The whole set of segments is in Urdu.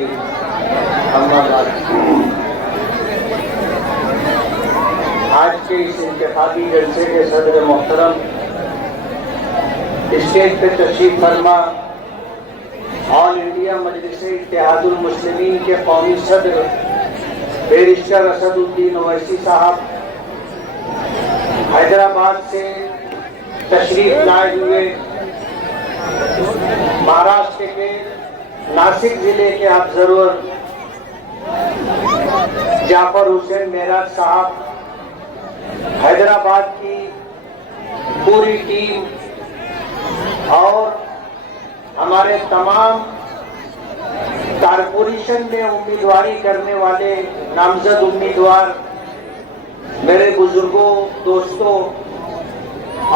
الكريم اما بعد آج کے اس انتخابی جلسے کے صدر محترم اسٹیج پہ تشریف فرما آل انڈیا مجلس اتحاد المسلمین کے قومی صدر بیرسٹر اسد الدین اویسی صاحب، حیدرآباد سے تشریف لائے ہوئے مہاراشٹر کے ناسک ضلع کے آبزرور جعفر حسین معراج صاحب، حیدرآباد کی پوری ٹیم اور ہمارے تمام کارپوریشن میں امیدواری کرنے والے نامزد امیدوار، میرے بزرگوں، دوستوں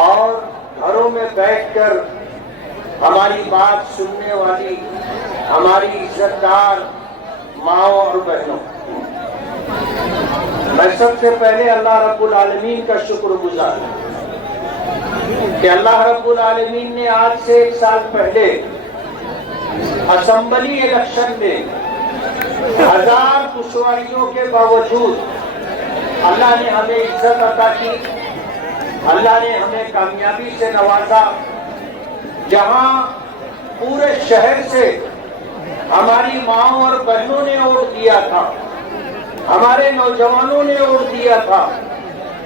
اور گھروں میں بیٹھ کر ہماری بات سننے والی ہماری عزت دار ماؤں اور بہنوں، میں سب سے پہلے اللہ رب العالمین کا شکر گزار ہوں کہ اللہ رب العالمین نے آج سے 1 سال پہلے اسمبلی الیکشن میں 1000 دشواریوں کے باوجود اللہ نے ہمیں عزت عطا کی، اللہ نے ہمیں کامیابی سے نوازا، جہاں پورے شہر سے ہماری ماؤں اور بہنوں نے ووٹ دیا تھا، ہمارے نوجوانوں نے ووٹ دیا تھا،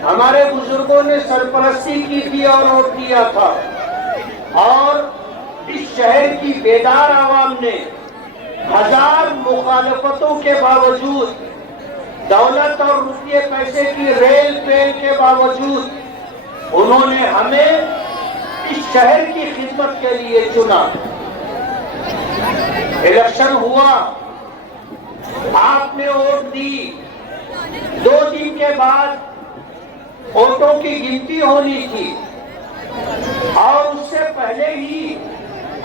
ہمارے بزرگوں نے سرپرستی کی تھی اور ووٹ دیا تھا، اور اس شہر کی بیدار عوام نے 1000 مخالفتوں کے باوجود، دولت اور روپے پیسے کی ریل پیل کے باوجود انہوں نے ہمیں اس شہر کی خدمت کے لیے چنا۔ الیکشن ہوا، آپ نے ووٹ دی، 2 دن کے بعد ووٹوں کی گنتی ہونی تھی، اور اس سے پہلے ہی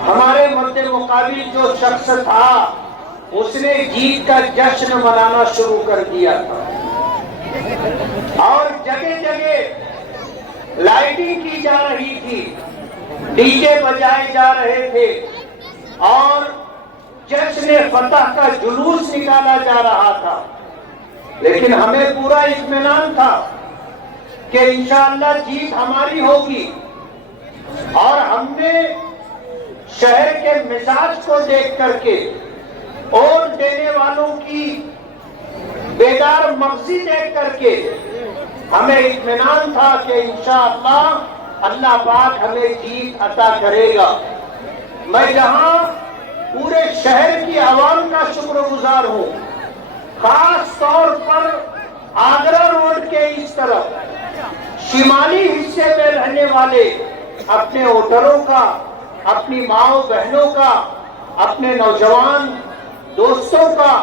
ہمارے مد مقابل جو شخص تھا اس نے جیت کا جشن منانا شروع کر دیا تھا، اور جگہ جگہ لائٹنگ کی جا رہی تھی، ڈی جے بجائے جا رہے تھے، اور جشن فتح کا جلوس نکالا جا رہا تھا، لیکن ہمیں پورا اطمینان تھا کہ انشاءاللہ جیت ہماری ہوگی، اور ہم نے شہر کے مزاج کو دیکھ کر کے ووٹ دینے والوں کی بیدار مغزی دیکھ کر کے ہمیں اطمینان تھا کہ انشاءاللہ اللہ پاک ہمیں جیت عطا کرے گا۔ میں یہاں پورے شہر کی عوام کا شکر گزار ہوں، خاص طور پر آگرہ روڈ کے اس طرف شمالی حصے میں رہنے والے اپنے ووٹروں کا، اپنی ماؤں بہنوں کا، اپنے نوجوان دوستوں کا،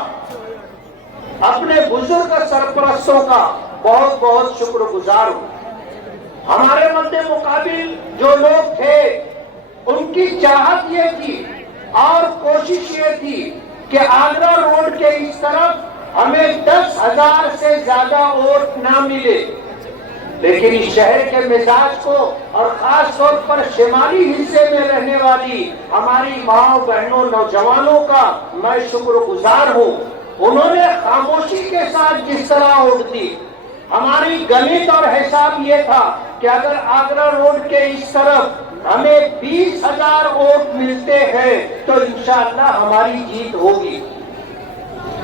اپنے بزرگ سرپرستوں کا بہت بہت شکر گزار ہوں۔ ہمارے مد مقابل جو لوگ تھے ان کی چاہت یہ تھی اور کوشش یہ تھی کہ آگرہ روڈ کے اس طرف ہمیں 10,000 سے زیادہ ووٹ نہ ملے، لیکن اس شہر کے مزاج کو اور خاص طور پر شمالی حصے میں رہنے والی ہماری ماؤں بہنوں نوجوانوں کا میں شکر گزار ہوں۔ انہوں نے خاموشی کے ساتھ جس طرح ووٹ دی، ہماری گنت اور حساب یہ تھا کہ اگر آگرہ روڈ کے اس طرف ہمیں 20,000 ووٹ ملتے ہیں تو انشاءاللہ ہماری جیت ہوگی۔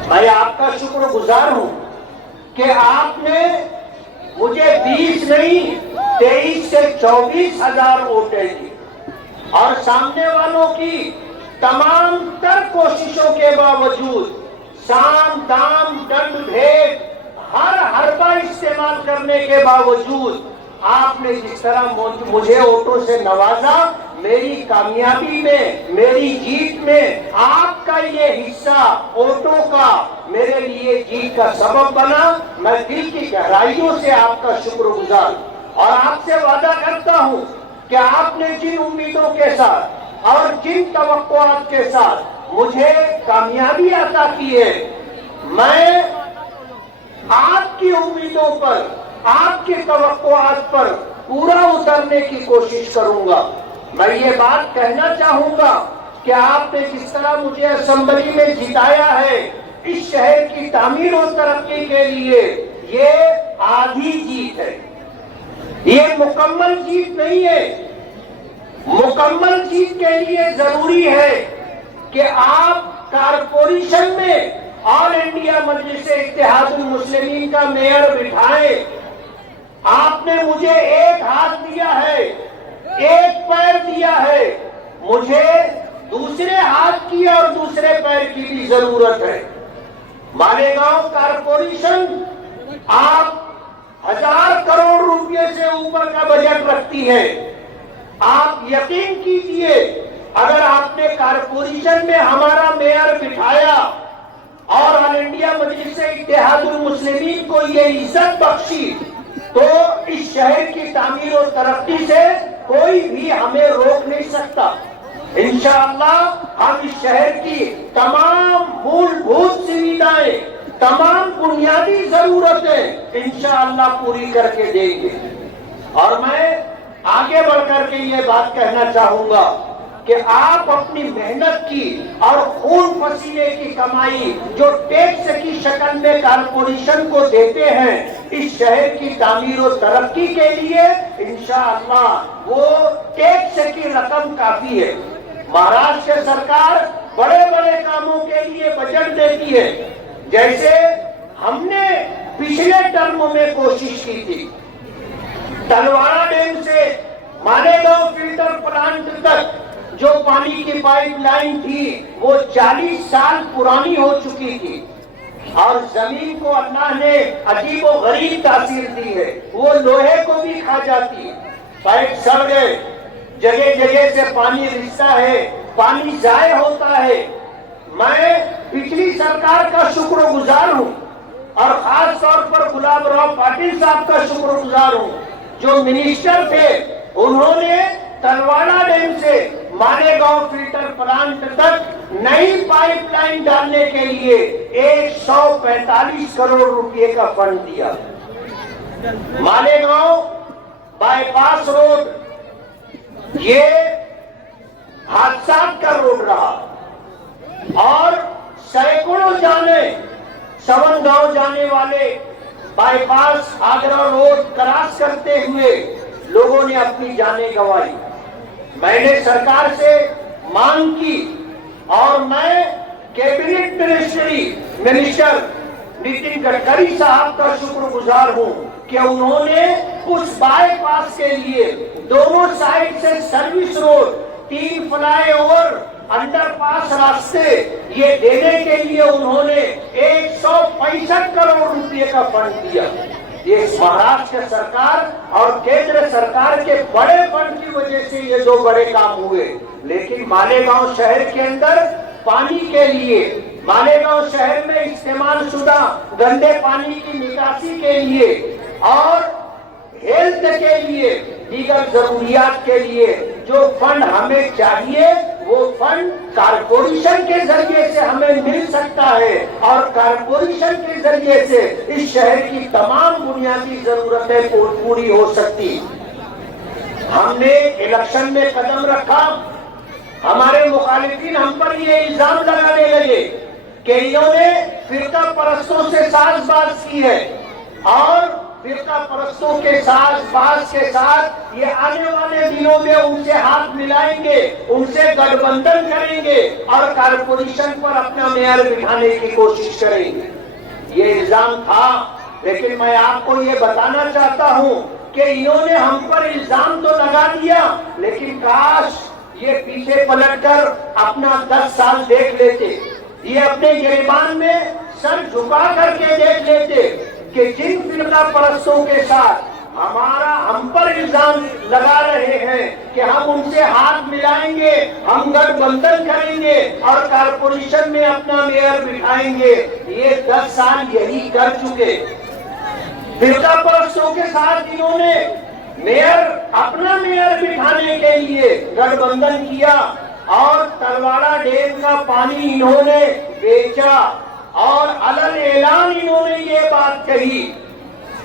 میں آپ کا شکر گزار ہوں کہ آپ نے مجھے 20 نہیں 23 سے 24,000 ووٹیں دی، اور سامنے والوں کی تمام تر کوششوں کے باوجود، سام دام ڈنڈ بھید ہر حربہ استعمال کرنے کے باوجود آپ نے جس طرح مجھے ووٹوں سے نوازا، میری کامیابی میں، میری جیت میں آپ کا یہ حصہ ووٹوں کا میرے لیے جیت کا سبب بنا۔ میں دل کی گہرائیوں سے آپ کا شکر گزار، اور آپ سے وعدہ کرتا ہوں کہ آپ نے جن امیدوں کے ساتھ اور جن توقعات کے ساتھ مجھے کامیابی عطا کی ہے، میں آپ کی امیدوں پر، آپ کی توقعات پر پورا اترنے کی کوشش کروں گا۔ میں یہ بات کہنا چاہوں گا کہ آپ نے جس طرح مجھے اسمبلی میں جتایا ہے اس شہر کی تعمیر و ترقی کے لیے، یہ آدھی جیت ہے، یہ مکمل جیت نہیں ہے۔ مکمل جیت کے لیے ضروری ہے کہ آپ کارپوریشن میں آل انڈیا مجلس اتحاد المسلمین کا میئر بٹھائیں۔ آپ نے مجھے ایک ہاتھ دیا ہے، ایک پیر دیا ہے، مجھے دوسرے ہاتھ کی اور دوسرے پیر کی بھی ضرورت ہے۔ مالیگاؤں کارپوریشن آپ 1000 کروڑ روپے سے اوپر کا بجٹ رکھتی ہے۔ آپ یقین کیجئے اگر آپ نے کارپوریشن میں ہمارا میئر بٹھایا اور آل انڈیا مجلس اتحاد المسلمین کو یہ عزت بخشی تو اس شہر کی تعمیر و ترقی سے کوئی بھی ہمیں روک نہیں سکتا۔ انشاءاللہ ہم اس شہر کی تمام مولبھوت سویدھائیں، تمام بنیادی ضرورتیں انشاءاللہ پوری کر کے دیں گے۔ اور میں آگے بڑھ کر کے یہ بات کہنا چاہوں گا کہ آپ اپنی محنت کی اور خون پسینے کی کمائی جو ٹیکس کی شکل میں کارپوریشن کو دیتے ہیں اس شہر کی تعمیر و ترقی کے لیے، انشاءاللہ وہ ٹیکس کی رقم کافی ہے۔ مہاراشٹر سرکار بڑے بڑے کاموں کے لیے بجٹ دیتی ہے، جیسے ہم نے پچھلے ٹرم میں کوشش کی تھی تلواڑا ڈیم سے مالیگاؤں فلٹر پلانٹ تک جو پانی کی پائپ لائن تھی وہ 40 سال پرانی ہو چکی تھی، اور زمین کو اللہ نے عجیب و غریب تاثیر دی ہے، وہ لوہے کو بھی کھا جاتی ہے۔ پائپ سڑ گئے، جگہ جگہ سے پانی رستا ہے، پانی ضائع ہوتا ہے۔ میں پچھلی سرکار کا شکر گزار ہوں اور خاص طور پر گلاب راؤ پاٹل صاحب کا شکر گزار ہوں جو منسٹر تھے، انہوں نے تلواڑا ڈیم سے مالیگاؤں فلٹر پلانٹ تک نئی پائپ لائن ڈالنے کے لیے 145 کروڑ روپے کا فنڈ دیا۔ مالیگاؤں بائی پاس روڈ یہ حادثات کا روڈ رہا اور سینکڑوں جانے سون گاؤں جانے والے by pass Agra road cross کرتے ہوئے لوگوں نے اپنی جانیں گنوائی۔ میں نے سرکار سے مانگ کی اور میں کیبنٹ منسٹر نتن گڈکری صاحب کا شکر گزار ہوں کہ انہوں نے اس بائی پاس کے لیے دونوں سائڈ سے service road, 3 flyover, underpass راستے یہ دینے کے لیے انہوں نے 165 کروڑ روپے کا فنڈ دیا۔ یہ مہاراشٹر سرکار اور کیندر سرکار کے بڑے فنڈ کی وجہ سے یہ دو بڑے کام ہوئے۔ لیکن مالیگاؤں شہر کے اندر پانی کے لیے، مالیگاؤں شہر میں استعمال شدہ گندے پانی کی نکاسی کے لیے اور ہیلتھ کے لیے، دیگر ضروریات کے لیے جو فنڈ ہمیں چاہیے وہ فنڈ کارپوریشن کے ذریعے سے ہمیں مل سکتا ہے اور کارپوریشن کے ذریعے سے اس شہر کی تمام بنیادی ضرورتیں پوری ہو سکتی۔ ہم نے الیکشن میں قدم رکھا، ہمارے مخالفین ہم پر یہ الزام لگانے لگے کہ انہوں نے فرقہ پرستوں سے ساز باز کی ہے اور فرقہ پرستوں کے ساز باز کے ساتھ یہ آنے والے دنوں میں ان سے ہاتھ ملائیں گے، ان سے گٹھ بندھن کریں گے اور کارپوریشن پر اپنا میئر بٹھانے کی کوشش کریں گے۔ یہ الزام تھا، لیکن میں آپ کو یہ بتانا چاہتا ہوں کہ انہوں نے ہم پر الزام تو لگا دیا، لیکن کاش یہ پیچھے پلٹ کر اپنا 10 سال دیکھ لیتے، یہ اپنے گریبان میں سر جھکا کر کے دیکھ لیتے کہ جن فرقہ پرستوں کے ساتھ ہم پر الزام لگا رہے ہیں کہ ہم ان سے ہاتھ ملائیں گے، ہم گٹھ بندھن کریں گے اور کارپوریشن میں اپنا میئر بٹھائیں گے، یہ 10 سال یہی کر چکے۔ فرقہ پرستوں کے ساتھ انہوں نے اپنا میئر بٹھانے کے لیے گٹھ بندھن کیا اور تلواڑا ڈیم کا پانی انہوں نے بیچا اور علن اعلان انہوں نے یہ بات کہی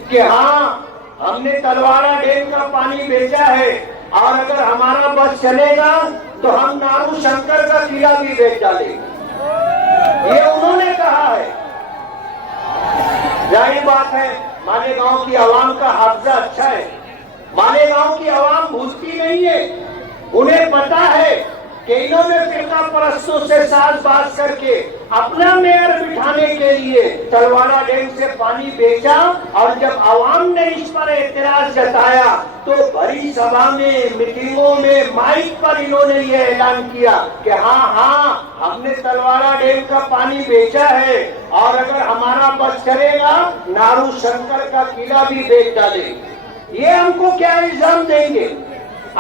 کہ ہاں ہم نے تلواڑا ڈیم کا پانی بیچا ہے اور اگر ہمارا بس چلے گا تو ہم نارو شنکر کا قلعہ بھی بیچ ڈالیں گے. یہ انہوں نے کہا ہے. ظاہر بات ہے مالیگاؤں کی عوام کا حافظہ اچھا ہے. مالیگاؤں کی عوام بھولتی نہیں ہے. انہیں پتا ہے کہ انہوں نے فرقہ پرستوں سے ساز باز کر کے اپنا میئر بٹھانے کے لیے تلواڑہ ڈیم سے پانی بیچا، اور جب عوام نے اس پر اعتراض جتایا تو بڑی سبھا میں، میٹنگوں میں، مائک پر انہوں نے یہ اعلان کیا کہ ہاں ہم نے تلواڑہ ڈیم کا پانی بیچا ہے، اور اگر ہمارا بس کرے گا نارو شنکر کا قلعہ بھی بیچ ڈالے. یہ ہم کو کیا الزام دیں گے؟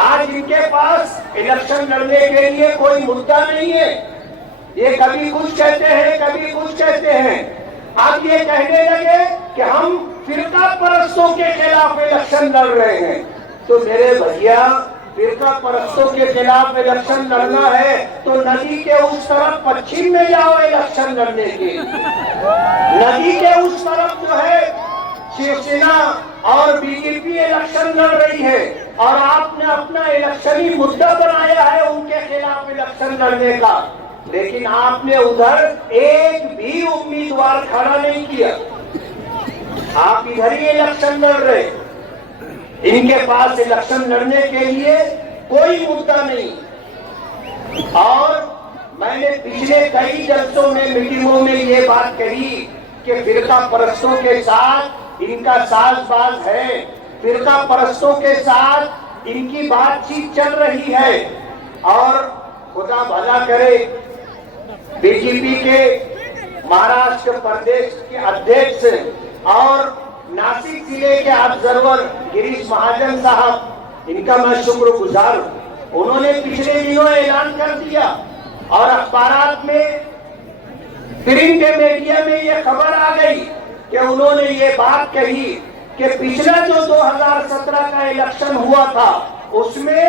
آج ان کے پاس الیکشن لڑنے کے لیے کوئی مدعا نہیں ہے. یہ کبھی کچھ کہتے ہیں، کبھی کچھ کہتے ہیں. اب یہ کہنے لگے کہ ہم فرقہ پرستوں کے خلاف الیکشن لڑ رہے ہیں. تو میرے بھیا، فرقہ پرستوں کے خلاف الیکشن لڑنا ہے تو ندی کے اس طرف پچھم میں جاؤ الیکشن لڑنے کے. ندی کے اس طرف جو ہے شیو سینا اور بی جے پی الیکشن لڑ رہی ہے، اور آپ نے اپنا الیکشنی مدعا بنایا ہے ان کے خلاف الیکشن لڑنے کا. لیکن آپ نے ادھر ایک بھی امیدوار کھڑا نہیں کیا. آپ ادھر ہی الیکشن لڑ رہے. ان کے پاس الیکشن لڑنے کے لیے کوئی مدعا نہیں. اور میں نے پچھلے کئی جلسوں میں، میٹنگوں میں یہ بات کہی کہ فرقہ پرستوں کے ساتھ ان کا ساز باز ہے، فرقہ پرستوں کے ساتھ ان کی بات چیت چل رہی ہے. اور خدا بھلا کرے بی جے پی کے مہاراشٹر پردیش کے ادھیکش اور ناسک ضلع کے آبزرور گریش مہاجن صاحب، ان کا میں شکر گزار ہوں. انہوں نے پچھلے دنوں اعلان کر دیا اور اخبارات میں، پرنٹ میڈیا میں یہ خبر آ گئی کہ انہوں نے یہ بات کہی کہ پچھلا جو 2017 کا الیکشن ہوا تھا اس میں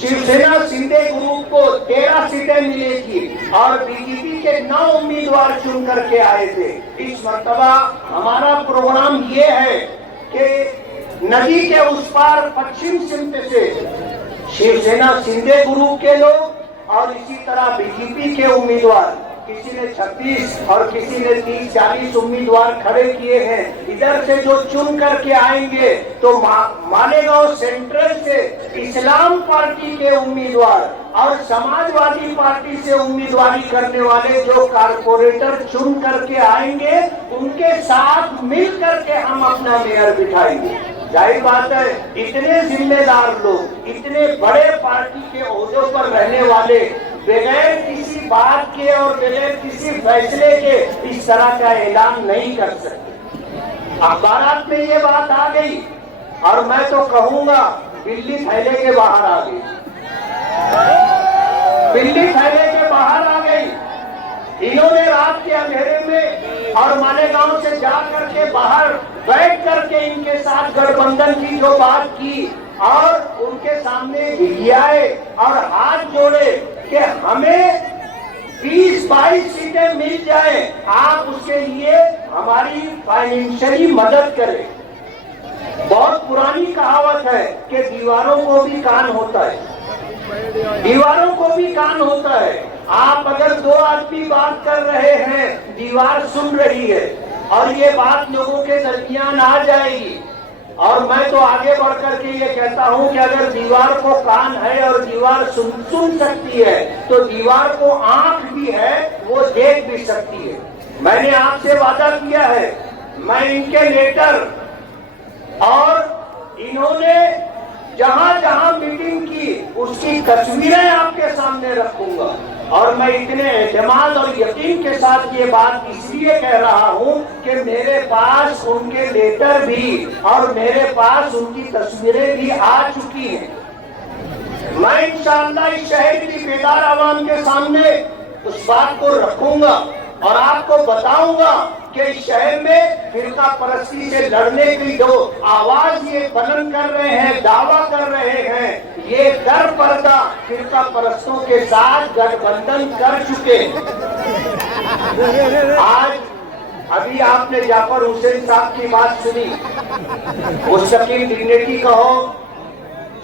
شیو سینا شندے گروپ کو 13 سیٹیں ملی تھی اور بی جے پی کے 9 امیدوار چن کر کے آئے تھے. اس مرتبہ ہمارا پروگرام یہ ہے کہ ندی کے اس پار پچھم سمت سے شیو سینا شندے گروپ کے لوگ اور اسی طرح بی جے پی کے امیدوار، کسی نے 36 اور کسی نے 30-40 امیدوار کھڑے کیے ہیں. ادھر سے جو چن کر کے آئیں گے تو مالیگاؤں سینٹرل سے اسلام پارٹی کے امیدوار اور سماجوادی پارٹی سے امیدواری کرنے والے جو کارپوریٹر چن کر کے آئیں گے ان کے ساتھ مل کر کے ہم اپنا میئر بٹھائیں گے. ظاہر بات ہے اتنے ذمہ دار لوگ، اتنے بڑے پارٹی کے عہدوں پر رہنے والے بغیر کسی بات کے اور بغیر کسی فیصلے کے اس طرح کا اعلان نہیں کر سکتے. اخبارات میں یہ بات آ گئی اور میں تو کہوں گا بلی تھیلے کے باہر آ گئی. بلی تھیلے کے باہر آ گئی. انہوں نے رات کے اندھیرے میں اور مالیگاؤں سے جا کر کے باہر بیٹھ کر کے ان کے ساتھ گٹھ بندھن کی جو بات کی اور ان کے سامنے گھیائے اور ہاتھ جوڑے کہ ہمیں 20-22 سیٹیں مل جائیں، آپ اس کے لیے ہماری فائنینشلی مدد کریں. بہت پرانی کہاوت ہے کہ دیواروں کو بھی کان ہوتا ہے. دیواروں کو بھی کان ہوتا ہے. آپ اگر 2 آدمی بات کر رہے ہیں، دیوار سن رہی ہے اور یہ بات لوگوں کے درمیان آ جائے گی. اور میں تو آگے بڑھ کر کے یہ کہتا ہوں کہ اگر دیوار کو کان ہے اور دیوار سن سکتی ہے تو دیوار کو آنکھ بھی ہے، وہ دیکھ بھی سکتی ہے. میں نے آپ سے وعدہ کیا ہے، میں ان کے لیٹر اور انہوں نے جہاں جہاں میٹنگ کی اس کی تصویریں آپ کے سامنے رکھوں گا. اور میں اتنے اعتماد اور یقین کے ساتھ یہ بات اس لیے کہہ رہا ہوں کہ میرے پاس ان کے لیٹر بھی اور میرے پاس ان کی تصویریں بھی آ چکی ہیں. میں انشاءاللہ اس شہر کی بیدار عوام کے سامنے اس بات کو رکھوں گا اور آپ کو بتاؤں گا کہ اس شہر میں فرقہ پرستی سے لڑنے کی جو آواز یہ بلند کر رہے ہیں، دعویٰ کر رہے ہیں، یہ در پردہ فرقہ پرستوں کے ساتھ گٹھ بندھن کر چکے ہیں. آج ابھی آپ نے جعفر حسین صاحب کی بات سنی. مستقل ڈگنیٹی کہو،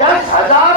10,000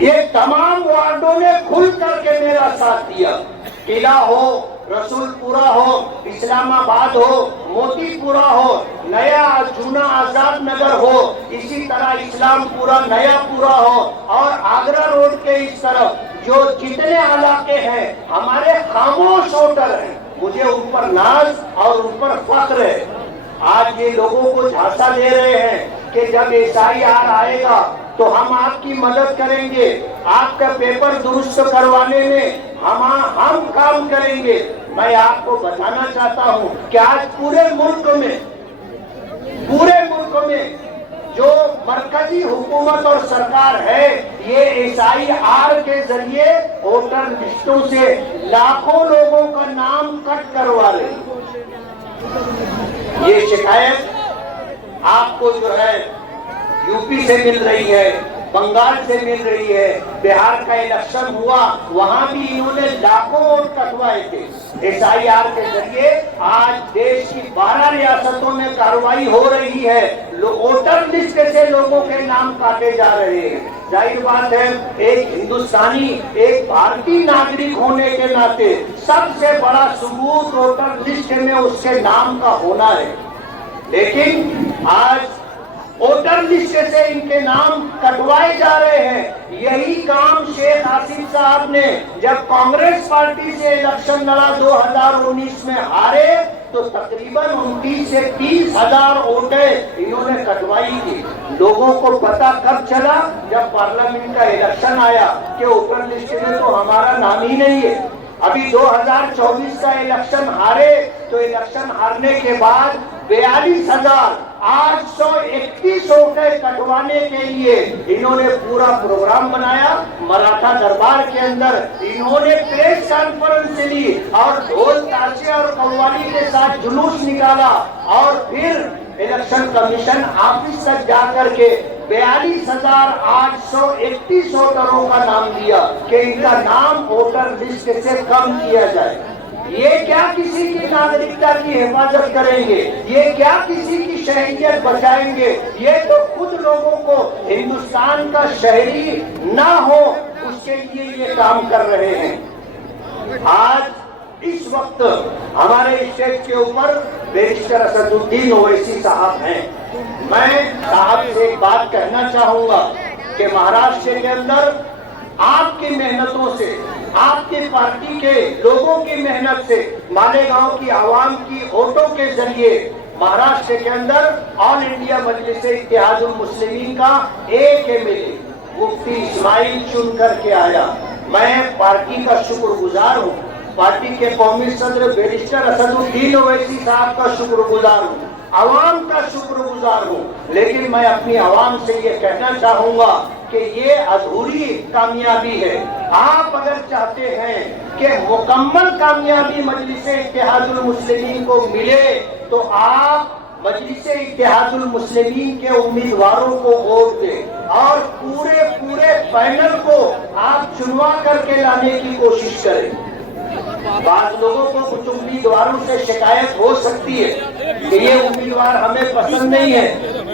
یہ تمام وارڈوں نے کھل کر کے میرا ساتھ دیا. قلعہ ہو، رسول پورہ ہو، اسلام آباد ہو، موتی پورہ ہو، نیا جونا آزاد نگر ہو، اسی طرح اسلام پورہ نیا پورہ ہو، اور آگرہ روڈ کے اس طرف جو جتنے علاقے ہیں ہمارے خاموش ووٹر ہیں. مجھے ان پر ناز اور ان پر فخر ہے. آج یہ لوگوں کو جھانسا دے رہے ہیں کہ جب SIR آئے گا تو ہم آپ کی مدد کریں گے، آپ کا پیپر درست کروانے میں ہم کام کریں گے. میں آپ کو بتانا چاہتا ہوں کہ آج پورے ملک میں جو مرکزی حکومت اور سرکار ہے، یہ SIR کے ذریعے ووٹر لسٹوں سے لاکھوں لوگوں کا نام کٹ کروا رہی. یہ شکایت آپ کو جو ہے UP سے مل رہی ہے، بنگال سے مل رہی ہے. بہار کا الیکشن ہوا، وہاں بھی انہوں نے لاکھوں ووٹ کٹوائے تھے. SIR کے ذریعے آج دیش کی 12 ریاستوں میں کارروائی ہو رہی ہے. ووٹر لسٹ سے لوگوں کے نام کاٹے جا رہے ہیں. ظاہر بات ہے، ایک ہندوستانی، ایک بھارتی ناگرک ہونے کے ناطے سب سے بڑا ثبوت ووٹر لسٹ میں اس کے نام کا ہونا ہے. لیکن آج ووٹر لسٹ سے ان کے نام کٹوائے جا رہے ہیں. یہی کام شیخ آصف صاحب نے جب کانگریس پارٹی سے الیکشن لڑا 2019 میں ہارے تو تقریباً 29 سے 30 ہزار ووٹیں انہوں نے کٹوائی تھی. لوگوں کو پتا کب چلا؟ جب پارلیمنٹ کا الیکشن آیا کہ ووٹر لسٹ میں تو ہمارا نام ہی نہیں ہے. ابھی 2024 کا الیکشن ہارے تو الیکشن ہارنے کے بعد 42,831 ووٹیں کٹوانے کے لیے انہوں نے پورا پروگرام بنایا. مراٹھا دربار کے اندر انہوں نے پریس کانفرنس لی اور ڈھول تاشے اور قوالی کے ساتھ جلوس نکالا، اور پھر الیکشن کمیشن آفس تک جا کر کے 42,831 ووٹروں کا نام دیا کہ ان کا نام ووٹر لسٹ سے کم کیا جائے. یہ کیا کسی کی ناگرکتا کی حفاظت کریں گے؟ یہ کیا کسی کی شہریت بچائیں گے؟ یہ تو خود لوگوں کو ہندوستان کا شہری نہ ہو اس کے لیے یہ کام کر رہے ہیں. آج اس وقت ہمارے اسٹیج کے اوپر بیرسٹر اسدالدین اویسی صاحب ہیں. میں صاحب سے ایک بات کہنا چاہوں گا کہ مہاراشٹر کے اندر آپ کی محنتوں سے، آپ کی پارٹی کے لوگوں کی محنت سے، مالیگاؤں کی عوام کی ووٹوں کے ذریعے مہاراشٹر کے اندر آل انڈیا مجلس اتحاد المسلمین کا ایک MLA مفتی اسماعیل چن کر کے آیا. میں پارٹی کا شکر گزار ہوں، پارٹی کے قومی صدر بیرسٹر اسدالدین اویسی صاحب کا شکر گزار ہوں، عوام کا شکر گزار ہوں. لیکن میں اپنی عوام سے یہ کہنا چاہوں گا کہ یہ ادھوری کامیابی ہے. آپ اگر چاہتے ہیں کہ مکمل کامیابی مجلس اتحاد المسلمین کو ملے تو آپ مجلس اتحاد المسلمین کے امیدواروں کو ووٹ دیں اور پورے پینل کو آپ چنوا کر کے لانے کی کوشش کریں. بعض لوگوں کو کچھ امیدواروں سے شکایت ہو سکتی ہے کہ یہ امیدوار ہمیں پسند نہیں ہے،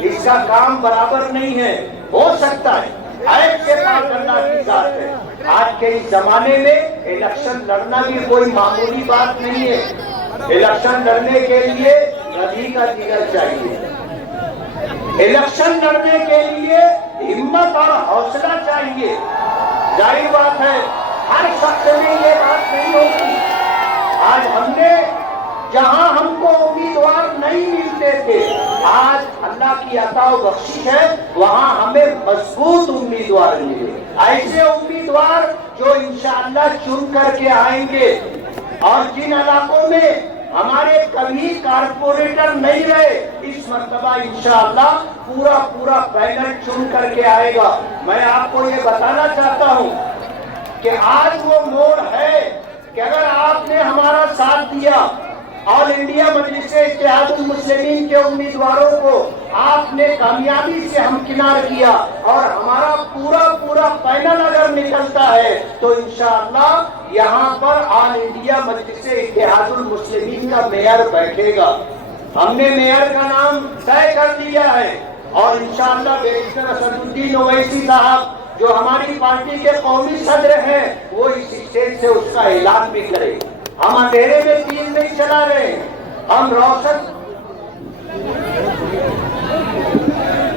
اس کا کام برابر نہیں ہے. ہو سکتا ہے، عیب سے پار کرنا کی ذات ہے. آج کے اس زمانے میں الیکشن لڑنا بھی کوئی معمولی بات نہیں ہے. الیکشن لڑنے کے لیے ندی کا جگر چاہیے، الیکشن لڑنے کے لیے ہمت اور حوصلہ چاہیے. ظاہر بات ہے ہر شخص میں یہ بات نہیں ہوتی. آج ہم نے جہاں ہم کو امیدوار نہیں ملتے تھے، آج اللہ کی عطا و بخشش ہے وہاں ہمیں مضبوط امیدوار ملے. ایسے امیدوار جو انشاءاللہ چن کر کے آئیں گے، اور جن علاقوں میں ہمارے کبھی کارپوریٹر نہیں رہے اس مرتبہ انشاءاللہ پورا پینل چن کر کے آئے گا. میں آپ کو یہ بتانا چاہتا ہوں کہ آج وہ موڑ ہے کہ اگر آپ نے ہمارا ساتھ دیا، آل انڈیا مجلس اتحاد المسلمین کے امیدواروں کو آپ نے کامیابی سے ہمکنار کیا اور ہمارا پورا پینل اگر نکلتا ہے تو انشاءاللہ یہاں پر آل انڈیا مجلس اتحاد المسلمین کا میئر بیٹھے گا. ہم نے میئر کا نام طے کر لیا ہے اور انشاءاللہ بیرسٹر اسدالدین اویسی صاحب جو ہماری پارٹی کے قومی صدر ہیں وہ اس اسٹیج سے اس کا اعلان بھی کرے. ہم اندھیرے میں تیر نہیں چلا رہے، ہم روشن.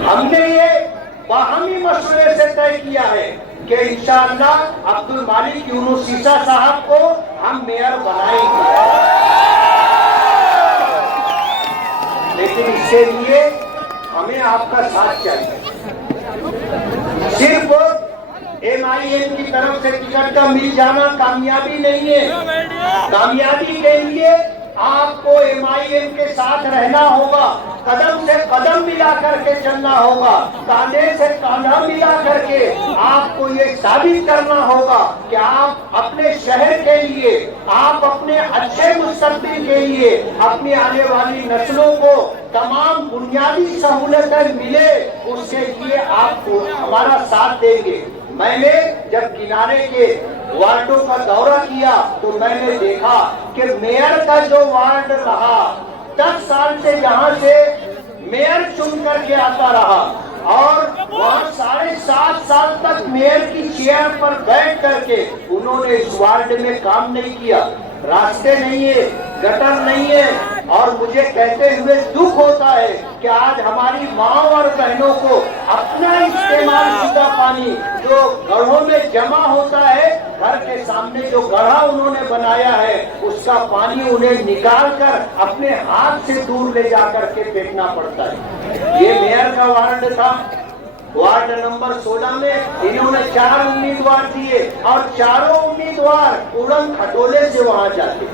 ہم نے یہ باہمی مشورے سے طے کیا ہے کہ انشاءاللہ عبد المالک یونس عیسیٰ صاحب کو ہم میئر بنائیں گے، لیکن اس کے لیے ہمیں آپ کا ساتھ چاہیے. صرف ایم آئی ایم کی طرف سے ٹکٹ کا مل جانا کامیابی نہیں ہے. کامیابی کے لیے آپ کو ایم آئی ایم کے ساتھ رہنا ہوگا، قدم سے قدم ملا کر کے چلنا ہوگا، کاندھے سے کاندھا ملا کر کے آپ کو یہ ثابت کرنا ہوگا کہ آپ اپنے شہر کے لیے، آپ اپنے اچھے مستقبل کے لیے، اپنی آنے والی نسلوں کو تمام بنیادی سہولتیں ملے، اس کے لیے آپ کو ہمارا ساتھ دیں گے. میں نے جب کنارے کے وارڈوں کا دورہ کیا تو میں نے دیکھا کہ میئر کا جو وارڈ رہا 10 سال سے یہاں سے میئر چن کر کے آتا رہا، اور وہاں 7.5 سال تک میئر کی چیئر پر بیٹھ کر کے انہوں نے اس وارڈ میں کام نہیں کیا. راستے نہیں ہے، گٹر نہیں ہے، اور مجھے کہتے ہوئے دکھ ہوتا ہے کہ آج ہماری ماں اور بہنوں کو اپنا استعمال شدہ پانی جو گڑھوں میں جمع ہوتا ہے، گھر کے سامنے جو گڑھا انہوں نے بنایا ہے، اس کا پانی انہیں نکال کر اپنے ہاتھ سے دور لے جا کر کے پھینکنا پڑتا ہے. یہ میئر کا وارڈ تھا. وارڈ نمبر 16 میں انہوں نے 4 امیدوار دیے، اور چاروں امیدوار اڑن کھٹولے سے وہاں جاتے.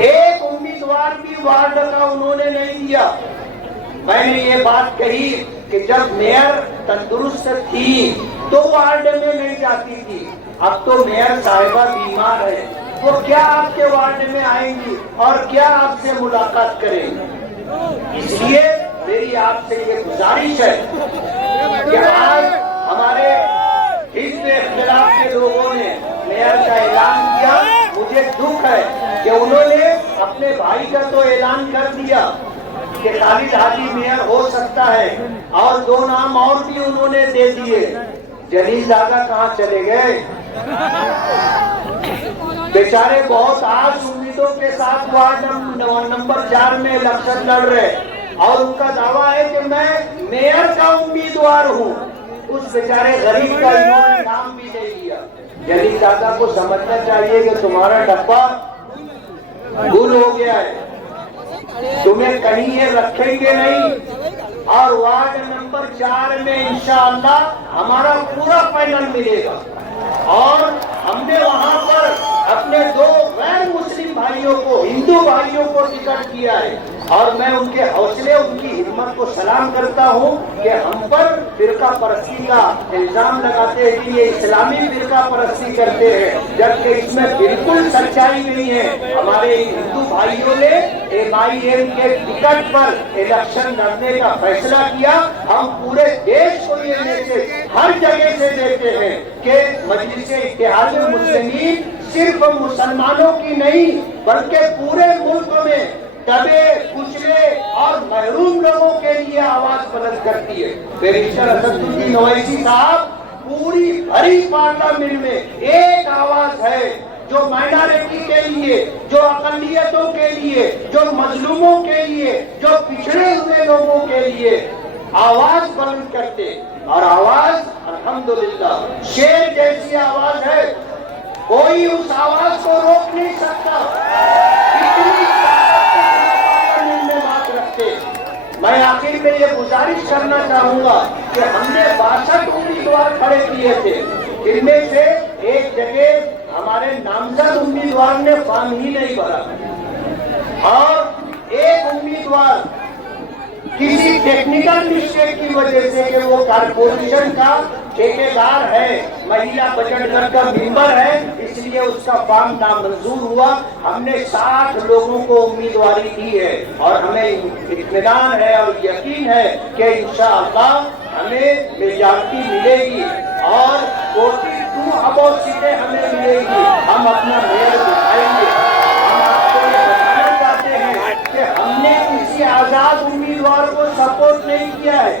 ایک امیدوار بھی وارڈ کا انہوں نے نہیں دیا. میں نے یہ بات کہی کہ جب میئر تندرست تھی تو وارڈ میں نہیں جاتی تھی، اب تو میئر صاحبہ بیمار ہے، وہ کیا آپ کے وارڈ میں آئیں گی اور کیا آپ سے ملاقات کریں گی. اس لیے میری آپ سے یہ گزارش ہے کہ آج ہمارے حزب اختلاف کے لوگوں نے میئر کا اعلان کیا. مجھے دکھ ہے کہ انہوں نے اپنے بھائی کا تو اعلان کر دیا کہ خالد حاجی میئر ہو سکتا ہے، اور 2 نام اور بھی انہوں نے دے دیے. جلیل دادا کہاں چلے گئے؟ بیچارے بہت آس امیدوں کے ساتھ وارڈ نمبر 4 میں الیکشن لڑ رہے، اور ان کا دعویٰ ہے کہ میں میئر کا امیدوار ہوں. اس بیچارے غریب کا انہوں نے نام بھی دے دیا. جلیل دادا کو سمجھنا چاہیے کہ تمہارا ڈبہ گل ہو گیا ہے، تمہیں کہیں یہ رکھیں گے نہیں. اور وارڈ نمبر 4 میں انشاءاللہ ہمارا پورا پینل ملے گا، اور ہم نے وہاں پر اپنے 2 غیر مسلم بھائیوں کو، ہندو بھائیوں کو ٹکٹ کیا ہے. اور میں ان کے حوصلے، ان کی ہمت کو سلام کرتا ہوں کہ ہم پر فرقہ پرستی کا الزام لگاتے ہیں کہ یہ اسلامی فرقہ پرستی کرتے ہیں، جبکہ اس میں بالکل سچائی نہیں ہے. ہمارے ہندو بھائیوں نے ایم آئی ایم کے ٹکٹ پر الیکشن لڑنے کا فیصلہ کیا. ہم پورے دیش کو یہ میسج ہر جگہ سے دیتے ہیں کہ مجلس اتحاد المسلمین صرف مسلمانوں کی نہیں بلکہ پورے ملک میں دبے کچلے اور محروم لوگوں کے لیے آواز بلند کرتی ہے. بیرسٹر اسد الدین اویسی صاحب پوری بھری پارلیمنٹ میں ایک آواز ہے جو مائنارٹی کے لیے، جو اقلیتوں کے لیے، جو مظلوموں کے لیے، جو پچھڑے ہوئے لوگوں کے لیے آواز بلند کرتے. اور آواز الحمدللہ شیر جیسی آواز ہے، کوئی اس آواز کو روک نہیں سکتا. اتنی بات رکھتے. میں آخر میں یہ گزارش کرنا چاہوں گا کہ ہم نے 62 امیدوار کھڑے کیے تھے، جن میں سے ایک جگہ ہمارے نامزد امیدوار نے فارم ہی نہیں بھرا، اور ایک امیدوار کسی ٹیکنیکل مسٹیک کی وجہ سے کہ وہ کارپوریشن کا ٹھیکیدار ہے، مہیلا بجٹ گھر کا ممبر ہے، اس لیے اس کا فارم نامنظور ہوا. ہم نے 60 لوگوں کو امیدواری دی ہے، اور ہمیں اطمینان ہے اور یقین ہے کہ انشاءاللہ ہمیں میجارٹی ملے گی، اور 42 ابو سیٹیں ہمیں ملے گی. ہم اپنا میئر دکھائیں گے. ہم آپ کو یہ بتانا چاہتے ہیں کہ ہم نے کسی آزاد امیدوار کو سپورٹ نہیں کیا ہے.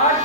8